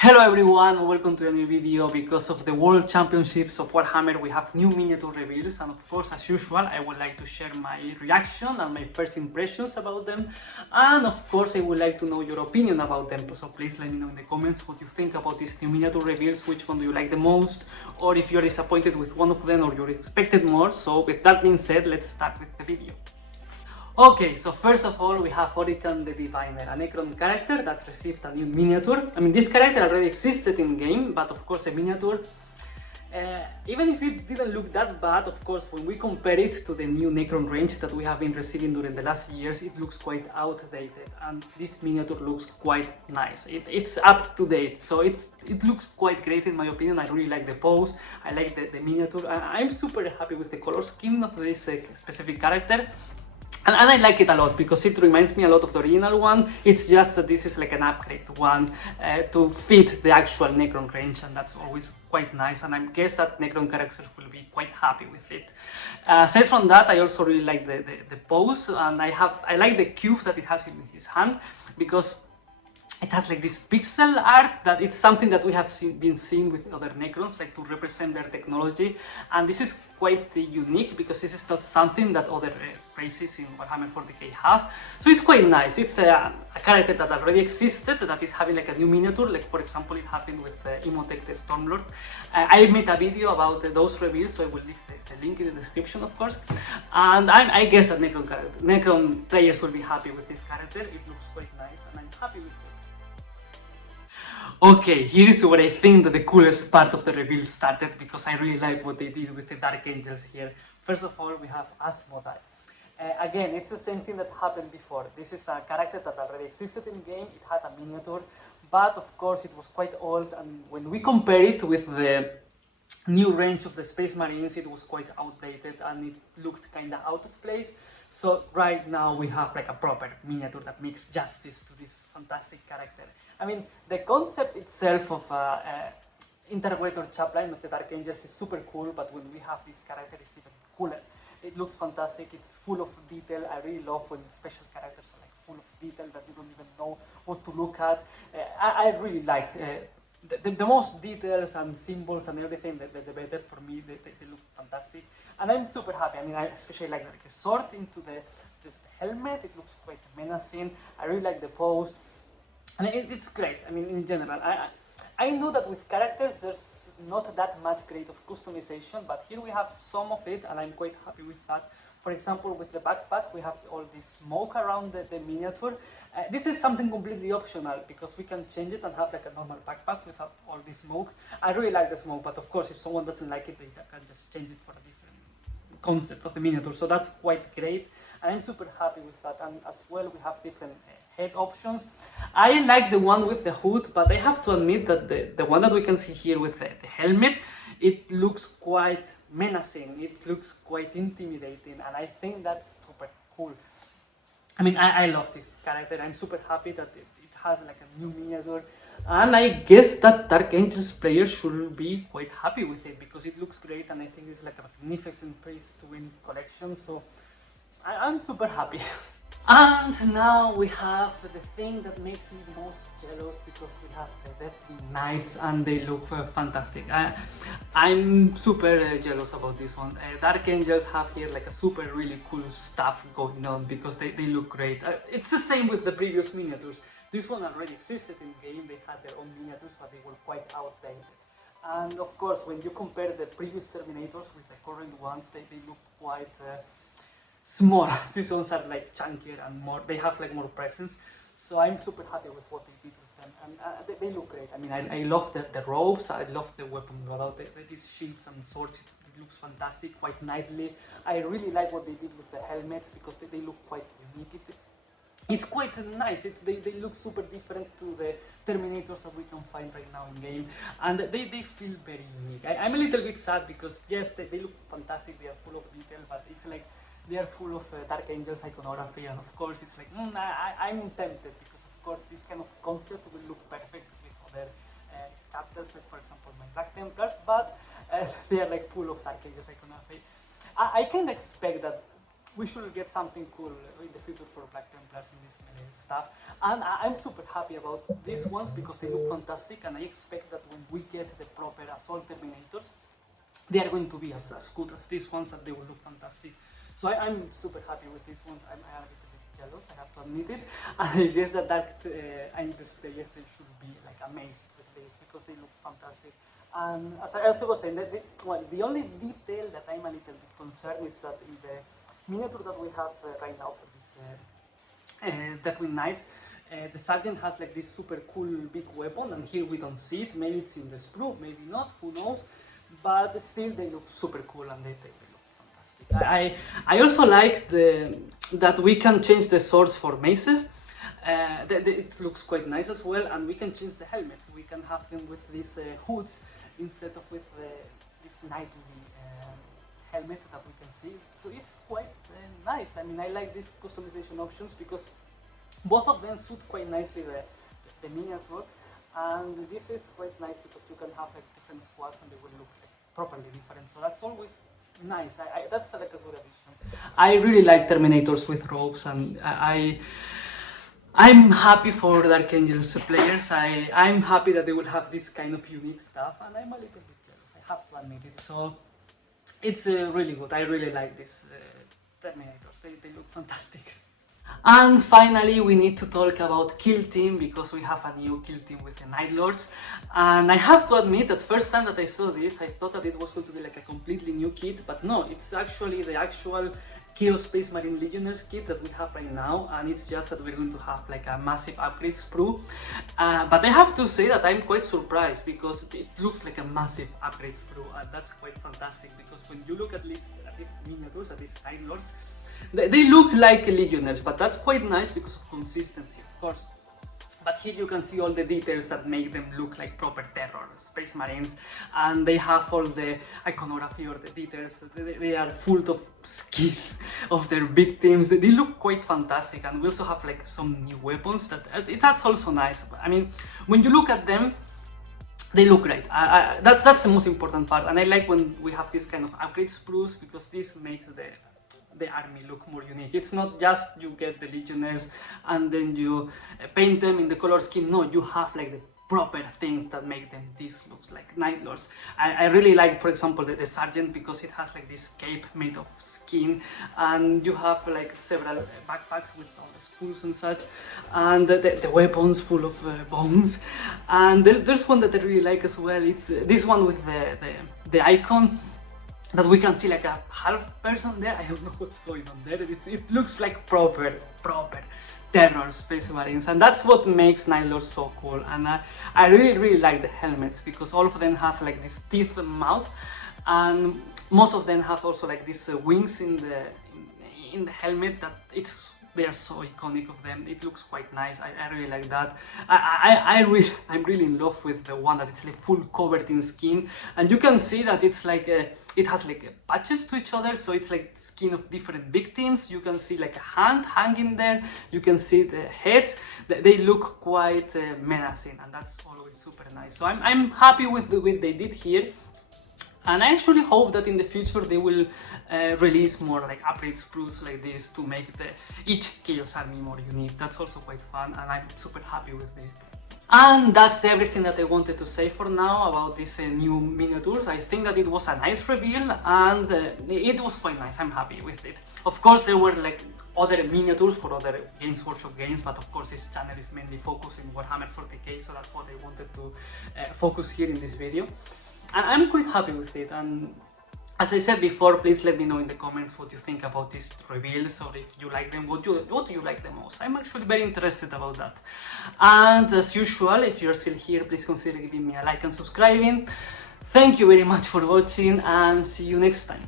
Hello everyone, welcome to a new video. Because of the World Championships of Warhammer, we have new miniature reveals, and of course, as usual, I would like to share my reaction and my first impressions about them. And of course, I would like to know your opinion about them, so please let me know in the comments what you think about these new miniature reveals, which one do you like the most, or if you're disappointed with one of them or you expected more. So with that being said, let's start with the video. Okay, so first of all we have Orikon the Diviner, a Necron character that received a new miniature. I mean, this character already existed in game, but of course a miniature, even if it didn't look that bad, of course when we compare it to the new Necron range that we have been receiving during the last years, it looks quite outdated, and this miniature looks quite nice. It's up to date, so it looks quite great in my opinion. I really like the pose, I like the miniature, I'm super happy with the color scheme of this specific character. And I like it a lot because it reminds me a lot of the original one. It's just that this is like an upgrade one to fit the actual Necron range, and that's always quite nice, and I guess that Necron characters will be quite happy with it. Aside from that, I also really like the pose, and I like the cube that it has in his hand, because it has like this pixel art that it's something that we have been seeing with other Necrons, like to represent their technology, and this is quite unique because this is not something that other races in Warhammer 40k have. So it's quite nice. It's a character that already existed that is having like a new miniature, like for example it happened with Imotekh the Stormlord. I made a video about those reveals, so I will leave the link in the description of course, and I guess that Necron players will be happy with this character. It looks quite nice and I'm happy with it. Okay, here is where I think that the coolest part of the reveal started, because I really like what they did with the Dark Angels here. First of all, we have Asmodai. Again, it's the same thing that happened before. This is a character that already existed in game, it had a miniature, but of course it was quite old, and when we compare it with the new range of the Space Marines, it was quite outdated and it looked kinda out of place. So right now we have like a proper miniature that makes justice to this fantastic character. I mean, the concept itself of Interrogator Chaplain of the Dark Angels is super cool, but when we have this character, it's even cooler. It looks fantastic, it's full of detail. I really love when special characters are like full of detail that you don't even know what to look at. I really like the most details and symbols and everything, the better for me. They look fantastic, and I'm super happy. I mean, I especially like the sword into the helmet. It looks quite menacing. I really like the pose, and it's great. I mean, in general, I know that with characters there's not that much great of customization, but here we have some of it, and I'm quite happy with that. For example, with the backpack, we have all this smoke around the miniature. This is something completely optional, because we can change it and have like a normal backpack without all this smoke. I really like the smoke, but of course if someone doesn't like it, they can just change it for a different concept of the miniature. So that's quite great, and I'm super happy with that. And as well, we have different head options. I like the one with the hood, but I have to admit that the one that we can see here with the helmet, it looks quite menacing, it looks quite intimidating, and I think that's super cool. I mean, I love this character. I'm super happy that it has like a new miniature, and I guess that Dark Angels players should be quite happy with it, because it looks great, and I think it's like a magnificent piece to any collection, so I'm super happy. And now we have the thing that makes me the most jealous, because we have the Deathly Knights and they look fantastic. I'm super jealous about this one. Dark Angels have here like a super really cool stuff going on, because they look great. It's the same with the previous miniatures. This one already existed in game, they had their own miniatures, but they were quite outdated. And of course, when you compare the previous Terminators with the current ones, they look quite small. These ones are like chunkier and more, they have like more presence. So I'm super happy with what they did with them, and they look great. I mean, I love the robes, I love the weapon loadout, these shields and swords, it looks fantastic, quite knightly. I really like what they did with the helmets, because they look quite unique. It's quite nice. They look super different to the Terminators that we can find right now in game, and they feel very unique. I'm a little bit sad because yes, they look fantastic, they are full of detail, but it's like they are full of Dark Angels iconography, and of course it's like, I'm tempted, because of course this kind of concept will look perfect with other captors, like for example my Black Templars, but they are like full of Dark Angels iconography. I can expect that we should get something cool in the future for Black Templars in this melee stuff. And I'm super happy about these ones because they look fantastic, and I expect that when we get the proper Assault Terminators, they are going to be as good as these ones, and they will look fantastic. So I'm super happy with these ones. I am a little bit jealous, I have to admit it. And I guess that Dark Angels players should be like amazed with this because they look fantastic. And as I also was saying, the only detail that I'm a little bit concerned is that in the miniature that we have right now for this Deathwing Knights, the Sergeant has like this super cool big weapon, and here we don't see it. Maybe it's in the sprue, maybe not, who knows. But still they look super cool, and they look fantastic. I also like that we can change the swords for maces. It looks quite nice as well, and we can change the helmets. We can have them with these hoods instead of with this knightly helmet that we can see. So it's quite nice. I mean, I like these customization options because both of them suit quite nicely the miniature, and this is quite nice because you can have like different squads and they will look like properly different. So that's always nice. That's like a good addition. I really like Terminators with robes, and I'm happy for Dark Angels players. I'm happy that they will have this kind of unique stuff, and I'm a little bit jealous, I have to admit it. So it's really good. I really like these Terminators. They look fantastic. And finally, we need to talk about Kill Team, because we have a new Kill Team with the Night Lords. And I have to admit that first time that I saw this, I thought that it was going to be like a completely new kit, but no, it's actually the actual Chaos Space Marine Legionnaires kit that we have right now, and it's just that we're going to have like a massive upgrade sprue. But I have to say that I'm quite surprised because it looks like a massive upgrade sprue, and that's quite fantastic because when you look at these miniatures, at these Night Lords, they look like Legionnaires, but that's quite nice because of consistency, of course. But here you can see all the details that make them look like proper Terror Space Marines, and they have all the iconography or the details. They are full of skill of their victims. They look quite fantastic, and we also have like some new weapons that's also nice. I mean, when you look at them, they look great. That's the most important part, and I like when we have this kind of upgrade sprues because this makes the army look more unique. It's not just you get the Legionnaires and then you paint them in the color scheme. No, you have like the proper things that make them this looks like Night Lords. I really like, for example, the Sergeant because it has like this cape made of skin, and you have like several backpacks with all the spools and such, and the weapons full of bones. And there's one that I really like as well. It's this one with the icon that we can see like a half person there. I don't know what's going on there. It looks like proper Terror Space Marines, and that's what makes Night Lords so cool. And I really like the helmets because all of them have like this teeth mouth, and most of them have also like these wings in the helmet that they are so iconic of them. It looks quite nice. I really like that. I'm really in love with the one that is like full covered in skin, and you can see that it's like it has like patches to each other, so it's like skin of different victims. You can see like a hand hanging there. You can see the heads. They look quite menacing, and that's always super nice. So I'm happy with what they did here. And I actually hope that in the future they will release more like upgrade sprues like this to make each Chaos army more unique. That's also quite fun, and I'm super happy with this. And that's everything that I wanted to say for now about these new miniatures. I think that it was a nice reveal, and it was quite nice. I'm happy with it. Of course, there were like other miniatures for other Games Workshop games, but of course this channel is mainly focused in Warhammer 40k, so that's what I wanted to focus here in this video. And I'm quite happy with it, and as I said before, please let me know in the comments what you think about these reveals, or if you like them, what do you like the most. I'm actually very interested about that. And as usual, if you're still here, please consider giving me a like and subscribing. Thank you very much for watching, and see you next time.